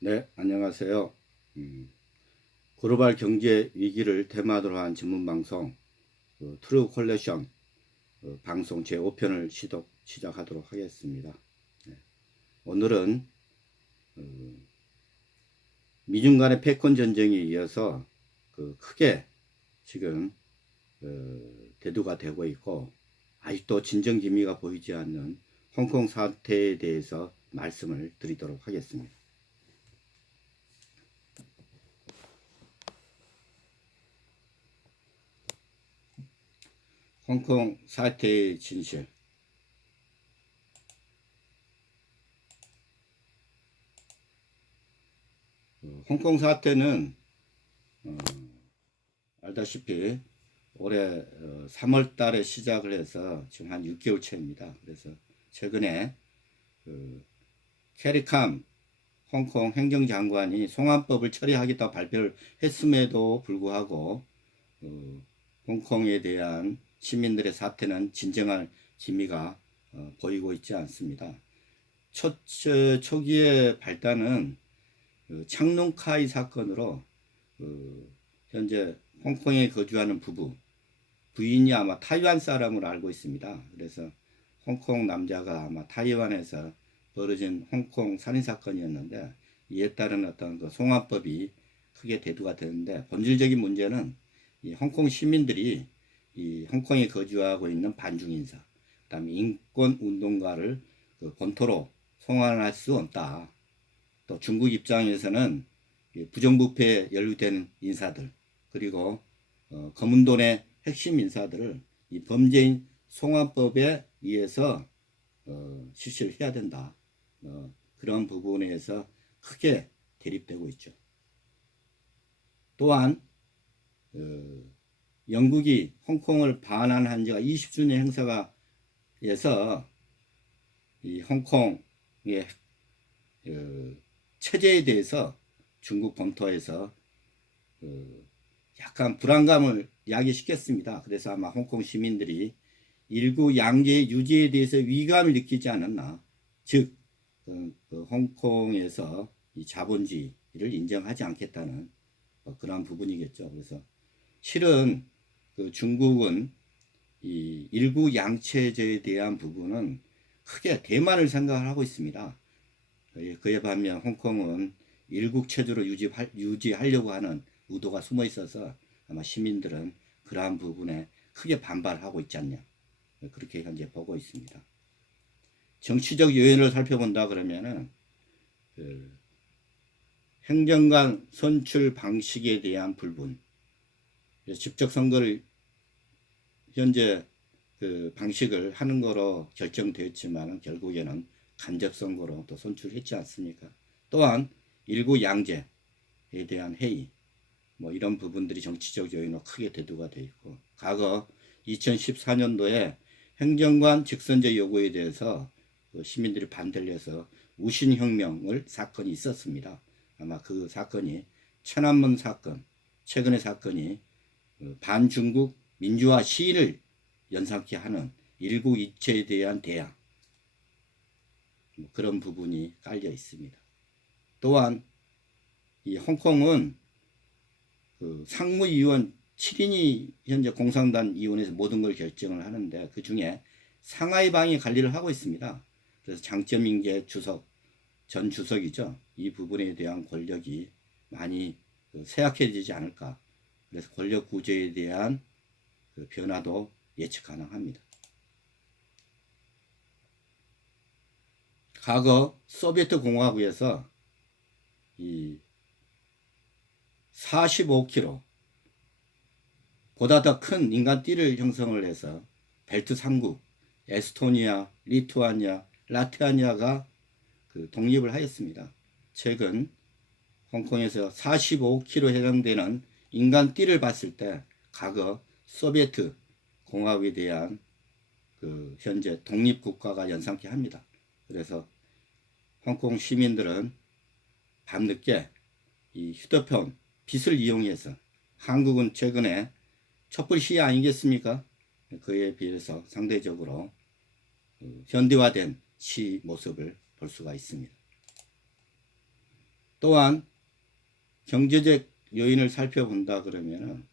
네, 안녕하세요. 음, 글로벌 경제 위기를 테마로 한 전문 방송 어, 트루 콜렉션 어, 방송 제 5편을 시도, 시작하도록 하겠습니다. 네. 오늘은 어, 미중 간의 패권 전쟁에 이어서 그 크게 지금 어, 대두가 되고 있고 아직도 진정 기미가 보이지 않는 홍콩 사태에 대해서 말씀을 드리도록 하겠습니다. 홍콩 사태의 진실. 어, 홍콩 사태는 어, 알다시피 올해 어, 3월 달에 시작을 해서 지금 한 6개월 차입니다. 그래서 최근에 그 캐리캄 홍콩 행정장관이 송환법을 처리하겠다고 발표를 했음에도 불구하고 어, 홍콩에 대한 시민들의 사태는 진정한 기미가 어, 보이고 있지 않습니다. 첫 초, 초기의 발단은 그 창농카이 사건으로 그 현재 홍콩에 거주하는 부부 부인이 아마 타이완 사람으로 알고 있습니다. 그래서 홍콩 남자가 아마 타이완에서 벌어진 홍콩 살인 사건이었는데 이에 따른 어떤 그 송환법이 크게 대두가 되는데 본질적인 문제는 이 홍콩 시민들이 이 홍콩에 거주하고 있는 반중 인사, 그다음에 인권 운동가를 그 본토로 송환할 수 없다. 또 중국 입장에서는 이 부정부패에 연루된 인사들 그리고 어, 검은 돈의 핵심 인사들을 이 범죄인 송환법에 의해서 어, 실시를 해야 된다. 어, 그런 부분에서 크게 대립되고 있죠. 또한 어, 영국이 홍콩을 반환한 지가 20주년 행사가 에서 이 홍콩의 그 체제에 대해서 중국 본토에서 그 약간 불안감을 야기시켰습니다. 그래서 아마 홍콩 시민들이 일구 양제 유지에 대해서 위감을 느끼지 않았나. 즉, 그, 그 홍콩에서 이 자본주의를 인정하지 않겠다는 뭐 그런 부분이겠죠. 그래서 실은 그 중국은 이 일구 양체제에 대한 부분은 크게 대만을 생각을 하고 있습니다. 그에- 그에 반면 홍콩은 일국 체제로 유지할, 유지하려고 하는 의도가 숨어 있어서 아마 시민들은 그러한 부분에 크게 반발하고 있지 않냐. 그렇게 현재 보고 있습니다. 정치적 요인을 살펴본다 그러면은 그 행정관 선출 방식에 대한 불분, 직접 선거를 현재 그 방식을 하는 거로 결정되었지만 결국에는 간접 선거로 또 선출했지 않습니까? 또한 일구 양제에 대한 회의, 뭐 이런 부분들이 정치적 요인으로 크게 대두가 돼 있고 과거 2014년도에 행정관 직선제 요구에 대해서 그 시민들이 반대를 해서 우신혁명을 사건이 있었습니다. 아마 그 사건이 천안문 사건, 최근의 사건이 그 반중국 민주화 시위를 연상케 하는 일구 이체에 대한 대항 뭐 그런 부분이 깔려 있습니다. 또한 이 홍콩은 그 상무위원 7인이 현재 공산당 위원회에서 모든 걸 결정을 하는데 그 중에 상하이 방이 관리를 하고 있습니다. 그래서 장점인계 주석 전 주석이죠. 이 부분에 대한 권력이 많이 그 쇠약해지지 않을까. 그래서 권력 구조에 대한 그 변화도 예측 가능합니다. 과거 소비에트 공화국에서 이 45km 보다 더 큰 인간 띠를 형성을 해서 벨트 3국 에스토니아, 리투아니아, 라트아니아가 그 독립을 하였습니다. 최근 홍콩에서 45km 해당되는 인간 띠를 봤을 때 과거 소비에트 공화국에 대한 그 현재 독립 국가가 연상케 합니다. 그래서 홍콩 시민들은 밤늦게 이 휴대폰 빛을 이용해서 한국은 최근에 촛불 시위 아니겠습니까? 그에 비해서 상대적으로 그 현대화된 시 모습을 볼 수가 있습니다. 또한 경제적 요인을 살펴본다 그러면은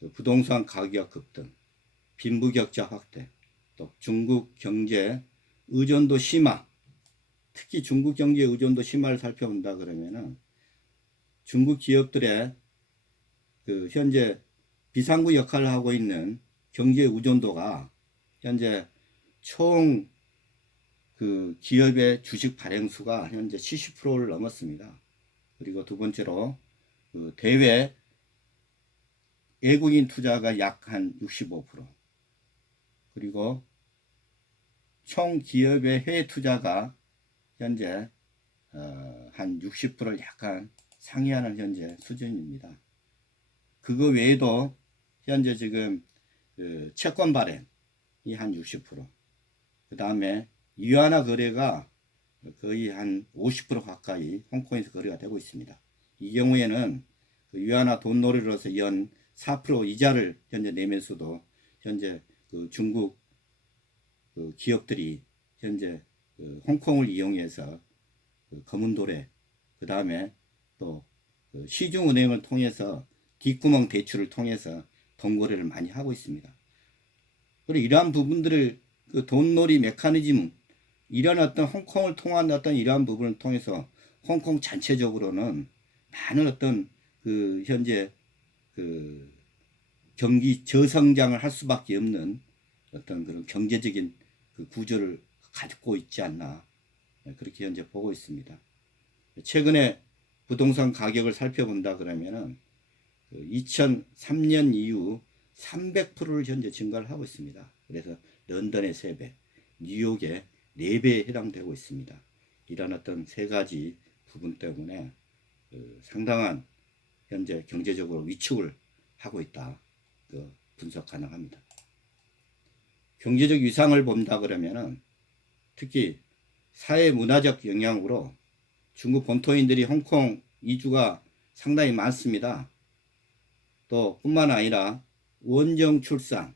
그 부동산 가격 급등, 빈부격차 확대, 또 중국 경제 의존도 심화, 특히 중국 경제 의존도 심화를 살펴본다 그러면은 중국 기업들의 그 현재 비상구 역할을 하고 있는 경제 의존도가 현재 총 그 기업의 주식 발행 수가 현재 70%를 넘었습니다. 그리고 두 번째로 그 대외 외국인 투자가 약 한 65% 그리고 총 기업의 해외 투자가 현재 어, 한 60%를 약간 상회하는 현재 수준입니다. 그거 외에도 현재 지금 그 채권 발행이 한 60%, 그 다음에 위안화 거래가 거의 한 50% 가까이 홍콩에서 거래가 되고 있습니다. 이 경우에는 그 위안화 돈놀이로서 연 4% 이자를 현재 내면서도 현재 그 중국 그 기업들이 현재 그 홍콩을 이용해서 그 검은 도래 그 다음에 또 그 시중은행을 통해서 뒷구멍 대출을 통해서 돈 거래를 많이 하고 있습니다. 그리고 이러한 부분들을 그 돈놀이 메커니즘 이런 어떤 홍콩을 통한 어떤 이러한 부분을 통해서 홍콩 전체적으로는 많은 어떤 그 현재 그 경기 저성장을 할 수밖에 없는 어떤 그런 경제적인 그 구조를 가지고 있지 않나 그렇게 현재 보고 있습니다. 최근에 부동산 가격을 살펴본다 그러면은 그 2003년 이후 300%를 현재 증가를 하고 있습니다. 그래서 런던의 3배, 뉴욕의 4배에 해당되고 있습니다. 이런 어떤 세 가지 부분 때문에 그 상당한 현재 경제적으로 위축을 하고 있다. 그 분석 가능합니다. 경제적 위상을 본다 그러면은 특히 사회 문화적 영향으로 중국 본토인들이 홍콩 이주가 상당히 많습니다. 또 뿐만 아니라 원정 출산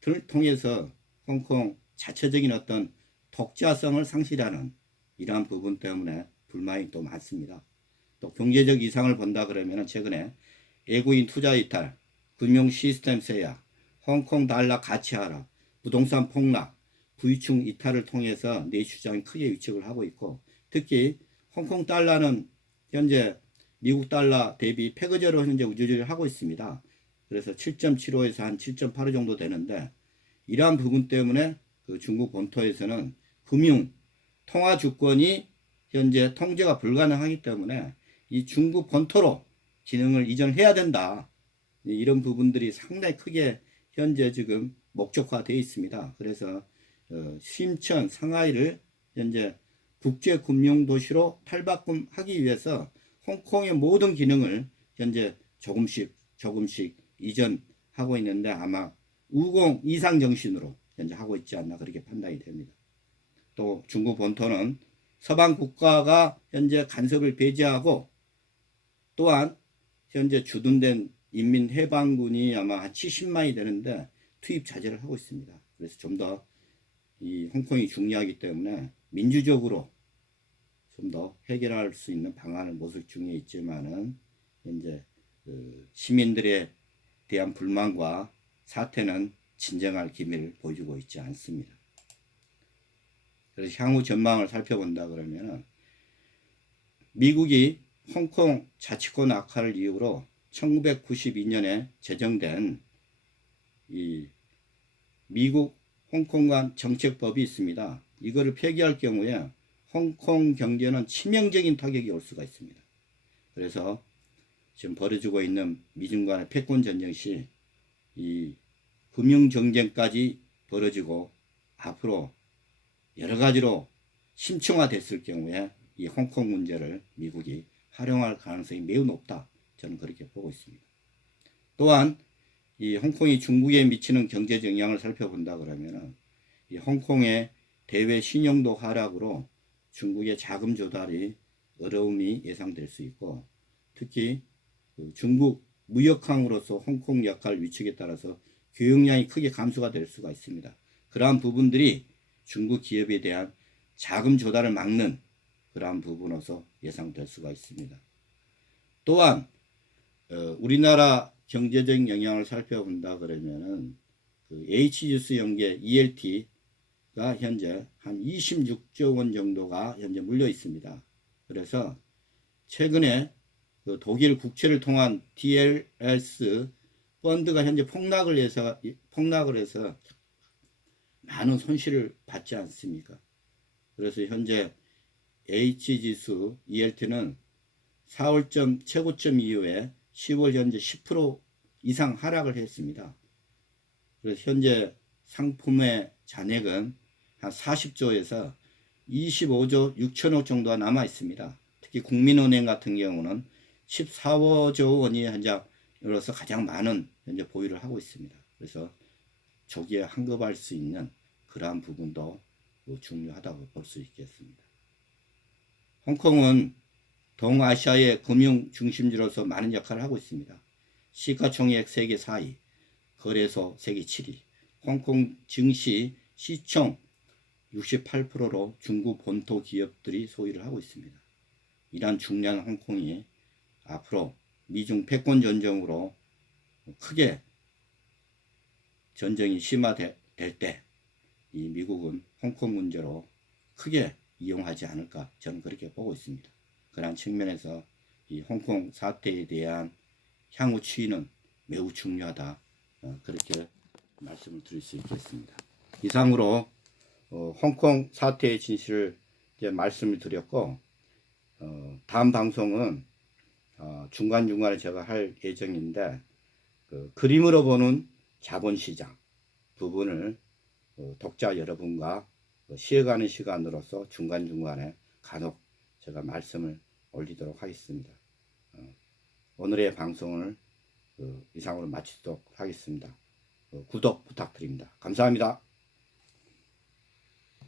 등을 통해서 홍콩 자체적인 어떤 독자성을 상실하는 이러한 부분 때문에 불만이 또 많습니다. 또 경제적 이상을 본다 그러면 최근에 외국인 투자 이탈, 금융 시스템 세약, 홍콩 달러 가치 하락, 부동산 폭락, 부유층 이탈을 통해서 내수장이 크게 위축을 하고 있고 특히 홍콩 달러는 현재 미국 달러 대비 패거제로 현재 우주를 하고 있습니다. 그래서 7.75에서 한 7.85 정도 되는데 이러한 부분 때문에 그 중국 본토에서는 금융 통화 주권이 현재 통제가 불가능하기 때문에 이 중국 본토로 기능을 이전해야 된다. 이런 부분들이 상당히 크게 현재 지금 목적화되어 있습니다. 그래서 어, 심천, 상하이를 현재 국제금융도시로 탈바꿈하기 위해서 홍콩의 모든 기능을 현재 조금씩 조금씩 이전하고 있는데 아마 우공 이상 정신으로 현재 하고 있지 않나 그렇게 판단이 됩니다. 또 중국 본토는 서방 국가가 현재 간섭을 배제하고 또한 현재 주둔된 인민해방군이 아마 한 70만이 되는데 투입 자제를 하고 있습니다. 그래서 좀 더 이 홍콩이 중요하기 때문에 민주적으로 좀 더 해결할 수 있는 방안을 모술 중에 있지만은 현재 그 시민들에 대한 불만과 사태는 진정할 기미를 보여주고 있지 않습니다. 그래서 향후 전망을 살펴본다 그러면은 미국이 홍콩 자치권 악화를 이유로 1992년에 제정된 이 미국 홍콩 간 정책법이 있습니다. 이거를 폐기할 경우에 홍콩 경제는 치명적인 타격이 올 수가 있습니다. 그래서 지금 벌어지고 있는 미중 간의 패권 전쟁 시 이 금융 경쟁까지 벌어지고 앞으로 여러 가지로 심층화됐을 경우에 이 홍콩 문제를 미국이 활용할 가능성이 매우 높다. 저는 그렇게 보고 있습니다. 또한 이 홍콩이 중국에 미치는 경제적 영향을 살펴본다 그러면은 이 홍콩의 대외 신용도 하락으로 중국의 자금 조달이 어려움이 예상될 수 있고 특히 그 중국 무역항으로서 홍콩 역할 위축에 따라서 교역량이 크게 감소가 될 수가 있습니다. 그러한 부분들이 중국 기업에 대한 자금 조달을 막는 그러한 부분으로서 예상될 수가 있습니다. 또한 어, 우리나라 경제적 영향을 살펴본다 그러면은 그 H지수 연계 ELT가 현재 한 26조 원 정도가 현재 물려 있습니다. 그래서 최근에 그 독일 국채를 통한 DLS 펀드가 현재 폭락을 해서 폭락을 해서 많은 손실을 받지 않습니까? 그래서 현재 H 지수 ELT는 4월점 최고점 이후에 10월 현재 10% 이상 하락을 했습니다. 그래서 현재 상품의 잔액은 한 40조에서 25조 6천억 정도가 남아 있습니다. 특히 국민은행 같은 경우는 14조 원이 현재로서 가장 많은 현재 보유를 하고 있습니다. 그래서 저기에 환급할 수 있는 그러한 부분도 중요하다고 볼 수 있겠습니다. 홍콩은 동아시아의 금융 중심지로서 많은 역할을 하고 있습니다. 시가총액 세계 4위, 거래소 세계 7위, 홍콩 증시 시총 68%로 중국 본토 기업들이 소유를 하고 있습니다. 이러한 중요한 홍콩이 앞으로 미중 패권 전쟁으로 크게 전쟁이 심화될 때 이 미국은 홍콩 문제로 크게 이용하지 않을까 저는 그렇게 보고 있습니다. 그러한 측면에서 이 홍콩 사태에 대한 향후 추이는 매우 중요하다 어, 그렇게 말씀을 드릴 수 있겠습니다. 이상으로 어, 홍콩 사태의 진실을 이제 말씀을 드렸고 어, 다음 방송은 어, 중간 중간에 제가 할 예정인데 그 그림으로 보는 자본시장 부분을 어, 독자 여러분과 어, 쉬어가는 시간으로서 중간 중간에 간혹 제가 말씀을 올리도록 하겠습니다. 어, 오늘의 방송을 그 이상으로 마치도록 하겠습니다. 어, 구독 부탁드립니다. 감사합니다.